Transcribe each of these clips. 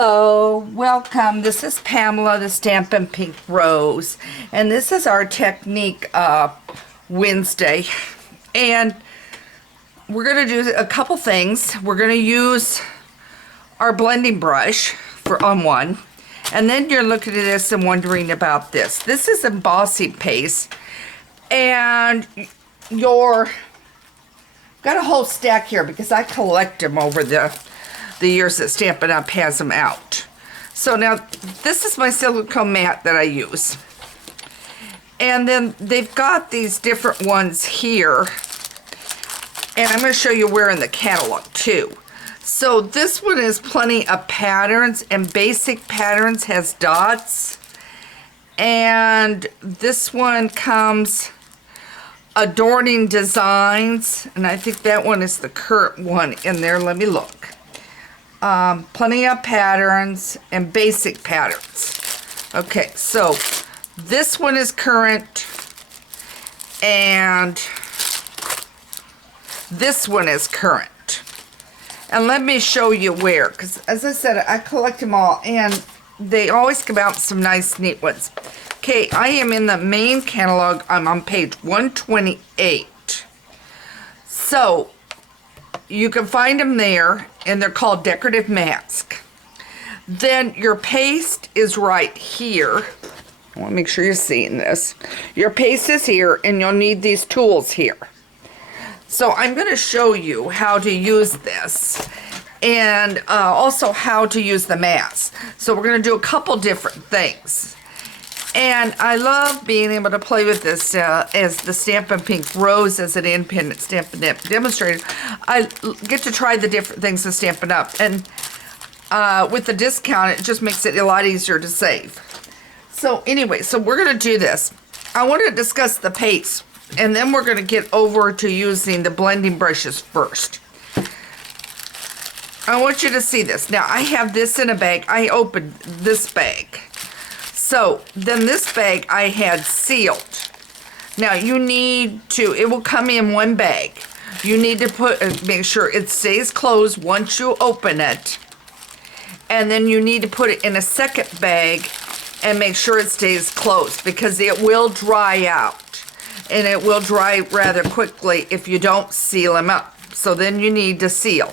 Hello, welcome. This is Pamela, the Stampin' Pink Rose, and this is our Technique Wednesday. And we're going to do a couple things. We're going to use our blending brush on one, and then you're looking at this and wondering about this. This is embossing paste, and got a whole stack here because I collect them over the years that Stampin' Up has them out. So now this is my silicone mat that I use, and then they've got these different ones here, and I'm going to show you where in the catalog too. So this one is plenty of patterns, and basic patterns has dots, and this one comes adorning designs, and I think that one is the current one in there. Let me look. Plenty of patterns and basic patterns. Okay, so this one is current, and this one is current. And let me show you where, because as I said, I collect them all, and they always come out some nice, neat ones. Okay, I am in the main catalog. I'm on page 128. So you can find them there, and they're called decorative mask. Then your paste is right here. I want to make sure you're seeing this. Your paste is here, and you'll need these tools here. So I'm going to show you how to use this, and also how to use the mask. So we're going to do a couple different things. And I love being able to play with this as the Stampin' Pink Rose as an independent Stampin' Up demonstrator. I get to try the different things with Stampin' Up. And with the discount, it just makes it a lot easier to save. So anyway, so we're going to do this. I want to discuss the paste, and then we're going to get over to using the blending brushes first. I want you to see this. Now, I have this in a bag. I opened this bag. So then this bag I had sealed. Now you need to, it will come in one bag. You need to make sure it stays closed once you open it. And then you need to put it in a second bag and make sure it stays closed, because it will dry out. And it will dry rather quickly if you don't seal them up. So then you need to seal.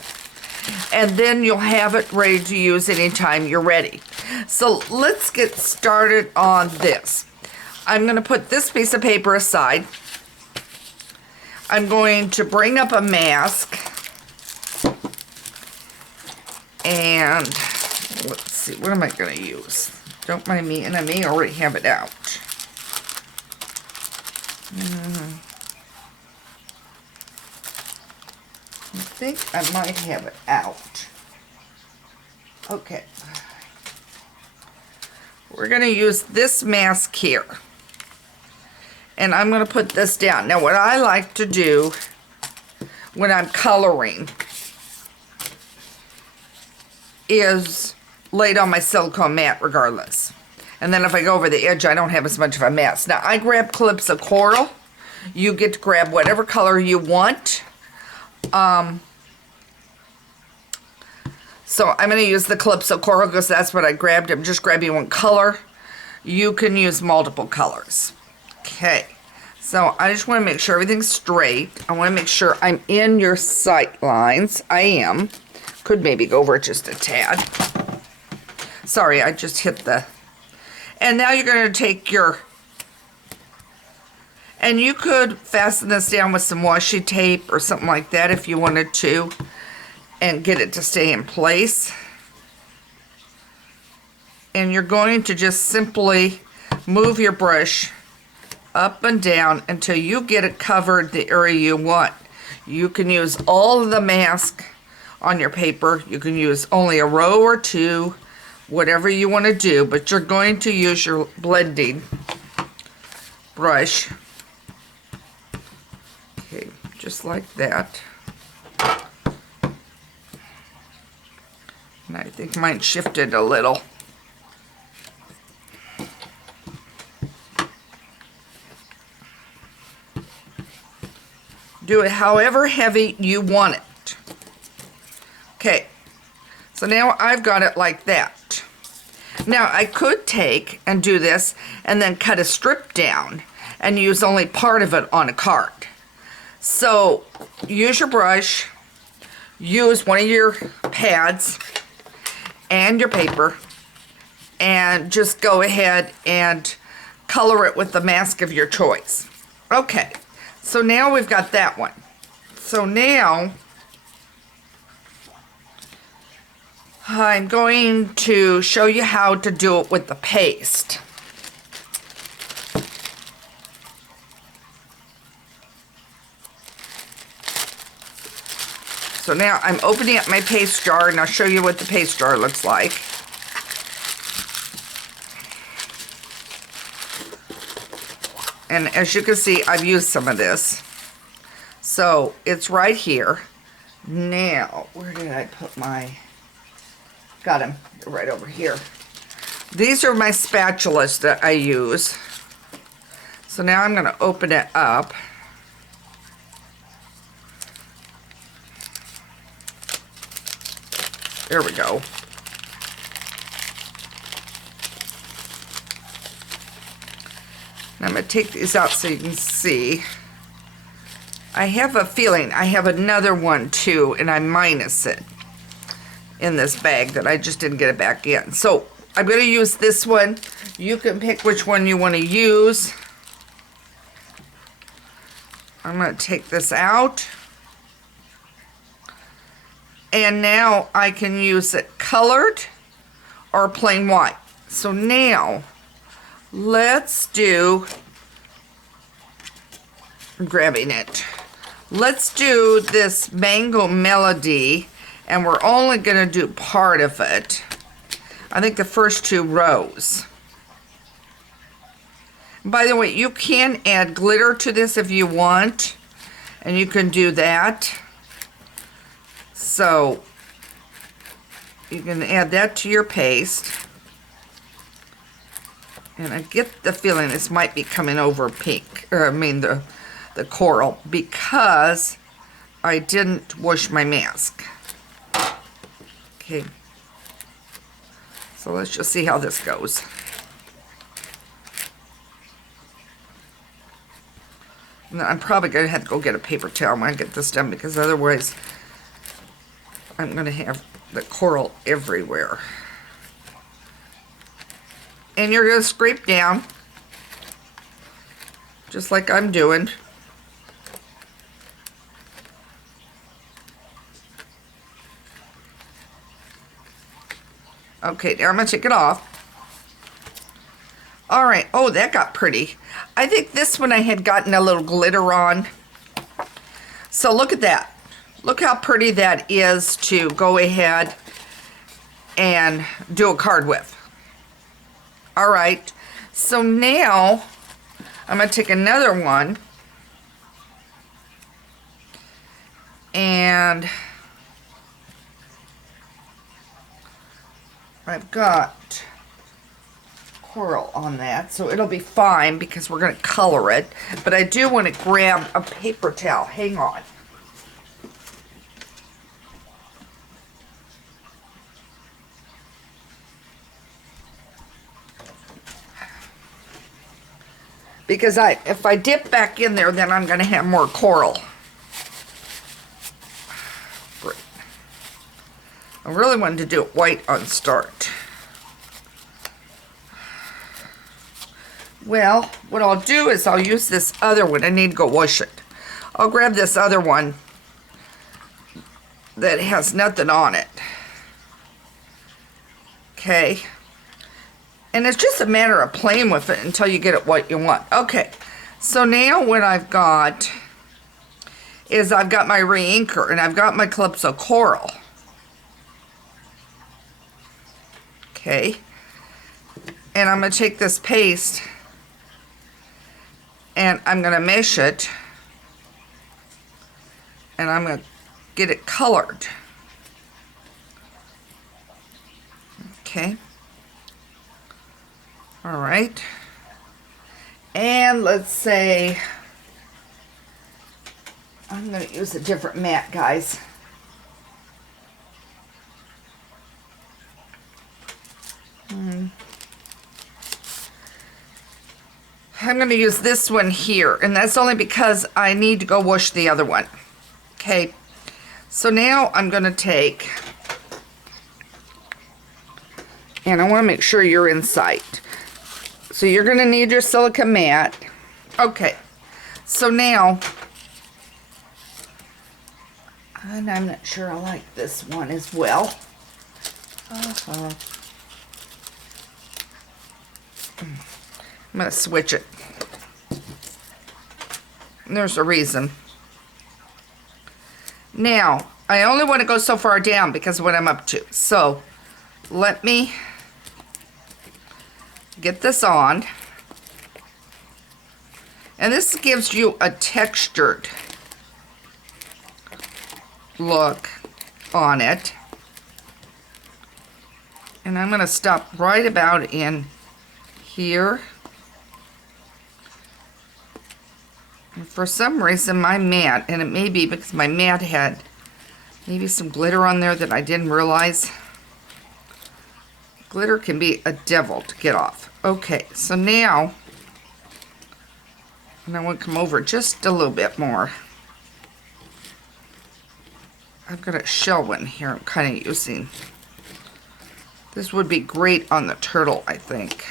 And then you'll have it ready to use anytime you're ready. So let's get started on this. I'm going to put this piece of paper aside. I'm going to bring up a mask. And let's see, what am I going to use? Don't mind me, and I may already have it out. I think I might have it out. Okay. We're going to use this mask here. And I'm going to put this down. Now, what I like to do when I'm coloring is lay it on my silicone mat regardless. And then if I go over the edge, I don't have as much of a mess. Now, I grab clips of coral. You get to grab whatever color you want. So I'm going to use the clips of coral because that's what I grabbed. I'm just grabbing one color. You can use multiple colors. Okay. So I just want to make sure everything's straight. I want to make sure I'm in your sight lines. I am. Could maybe go over it just a tad. Sorry, I just hit the... And now you're going to take your... And you could fasten this down with some washi tape or something like that if you wanted to, and get it to stay in place. And you're going to just simply move your brush up and down until you get it covered the area you want. You can use all of the mask on your paper. You can use only a row or two, whatever you want to do, but you're going to use your blending brush. Okay, just like that. And I think mine shifted a little. Do it however heavy you want it. Okay, So So now I've got it like that. Now I could take and do this and then cut a strip down and use only part of it on a card. So use your brush, use one of your pads and your paper, and just go ahead and color it with the mask of your choice. Okay, so now we've got that one. So now I'm going to show you how to do it with the paste. So now I'm opening up my paste jar, and I'll show you what the paste jar looks like. And as you can see, I've used some of this. So it's right here. Now, where did I put my... Got them right over here. These are my spatulas that I use. So now I'm going to open it up. There we go. Now I'm going to take these out so you can see. I have a feeling I have another one too, and I minus it in this bag that I just didn't get it back in. So I'm going to use this one. You can pick which one you want to use. I'm going to take this out. And now I can use it colored or plain white. So now let's do, I'm grabbing it. Let's do this Mango Melody, and we're only going to do part of it. I think the first 2 rows. By the way, you can add glitter to this if you want, and you can do that. So you can add that to your paste. And I get the feeling this might be coming over pink, or I mean the coral, because I didn't wash my mask. Okay. So let's just see how this goes. And I'm probably going to have to go get a paper towel when I get this done, because otherwise I'm going to have the coral everywhere. And you're going to scrape down, just like I'm doing. Okay, now I'm going to take it off. All right. Oh, that got pretty. I think this one I had gotten a little glitter on. So look at that. Look how pretty that is to go ahead and do a card with. All right. So now I'm going to take another one. And I've got coral on that, so it'll be fine because we're going to color it. But I do want to grab a paper towel. Hang on. Because if I dip back in there, then I'm going to have more coral. Great. I really wanted to do it white on start. Well, what I'll do is I'll use this other one. I need to go wash it. I'll grab this other one that has nothing on it. Okay. And it's just a matter of playing with it until you get it what you want. Okay. So now what I've got is I've got my re-inker and I've got my Calypso Coral. Okay. And I'm going to take this paste and I'm going to mesh it, and I'm going to get it colored. Okay. All right. And let's say I'm going to use a different mat, guys. I'm going to use this one here, and that's only because I need to go wash the other one. Okay, so now I'm going to take, and I want to make sure you're in sight. So you're going to need your silica mat. Okay, so now, and I'm not sure I like this one as well. I'm going to switch it. There's a reason. Now, I only want to go so far down because of what I'm up to. So, let me get this on. And this gives you a textured look on it. And I'm going to stop right about in here. And for some reason my mat, and it may be because my mat had maybe some glitter on there that I didn't realize. Glitter can be a devil to get off. Okay, so now, and I want to come over just a little bit more. I've got a shell one here I'm kind of using. This would be great on the turtle, I think.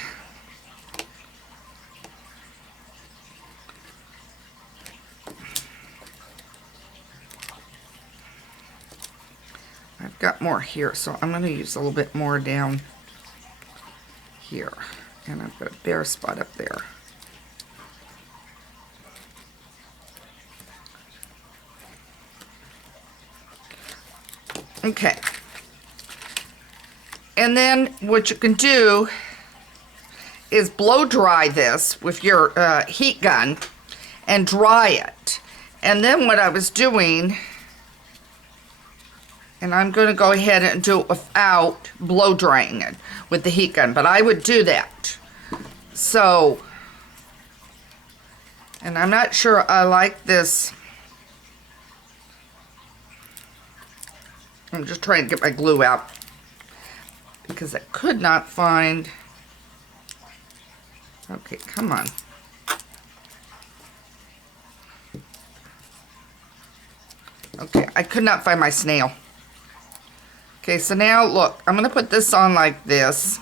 I've got more here, so I'm going to use a little bit more down here. And I've got a bare spot up there. Okay. And then what you can do is blow dry this with your heat gun and dry it. And then what I was doing, and I'm going to go ahead and do it without blow drying it with the heat gun, but I would do that. So, and I'm not sure I like this. I'm just trying to get my glue out because I could not find, okay, come on. Okay, I could not find my snail. Okay, so now look, I'm going to put this on like this.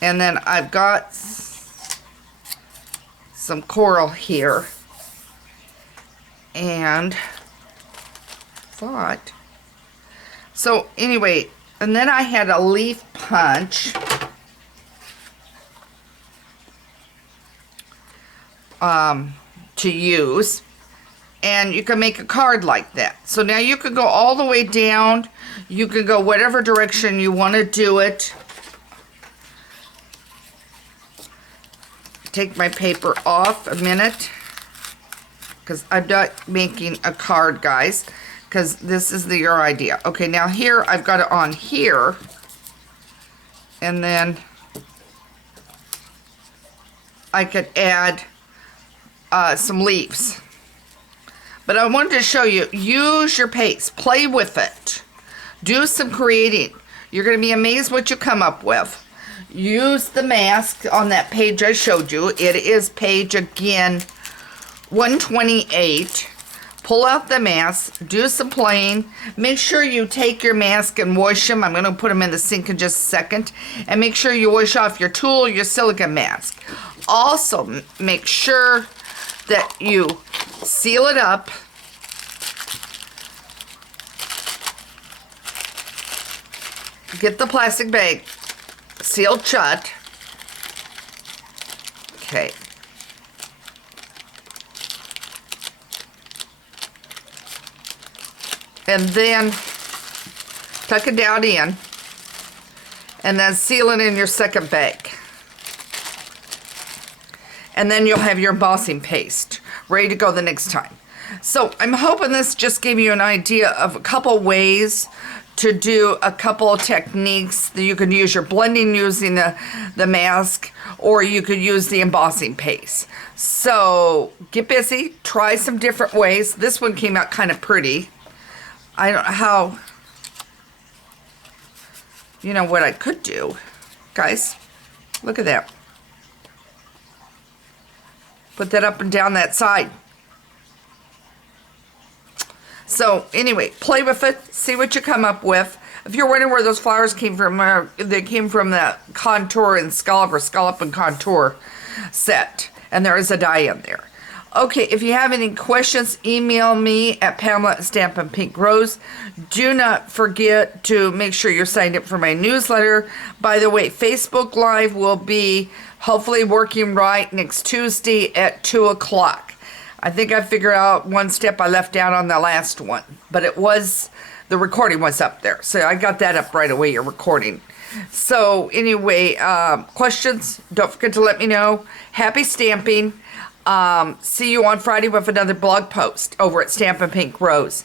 And then I've got some coral here. And thought, so anyway, and then I had a leaf punch. To use, and you can make a card like that. So now you can go all the way down, you can go whatever direction you want to do it. Take my paper off a minute because I'm not making a card, guys, because this is your idea. Okay, now here I've got it on here, and then I could add some leaves. But I wanted to show you, use your paste, play with it, do some creating. You're going to be amazed what you come up with. Use the mask on that page I showed you. It is page, again, 128. Pull out the mask, do some playing. Make sure you take your mask and wash them. I'm going to put them in the sink in just a second. And make sure you wash off your tool, your silicone mask. Also, make sure that you seal it up. Get the plastic bag sealed shut. Okay. And then tuck it down in, and then seal it in your second bag. And then you'll have your embossing paste ready to go the next time. So I'm hoping this just gave you an idea of a couple ways to do a couple of techniques that you could use your blending using the mask, or you could use the embossing paste. So get busy, try some different ways. This one came out kind of pretty. I don't know how, you know what I could do. guys. Look at that. Put that up and down that side. So anyway, play with it. See what you come up with. If you're wondering where those flowers came from, they came from the contour and scallop and contour set. And there is a die in there. Okay, if you have any questions, email me at Pamela@StampinPinkRose. Do not forget to make sure you're signed up for my newsletter. By the way, Facebook Live will be hopefully working right next Tuesday at 2 o'clock. I think I figured out one step I left out on the last one, but it was, the recording was up there. So I got that up right away, your recording. So anyway, questions, don't forget to let me know. Happy stamping. See you on Friday with another blog post over at Stampin' Pink Rose.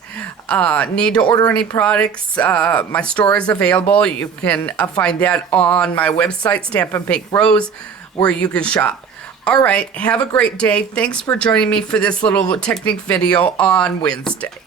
Need to order any products? My store is available. You can find that on my website, Stampin' Pink Rose, where you can shop. All right, have a great day. Thanks for joining me for this little technique video on Wednesday.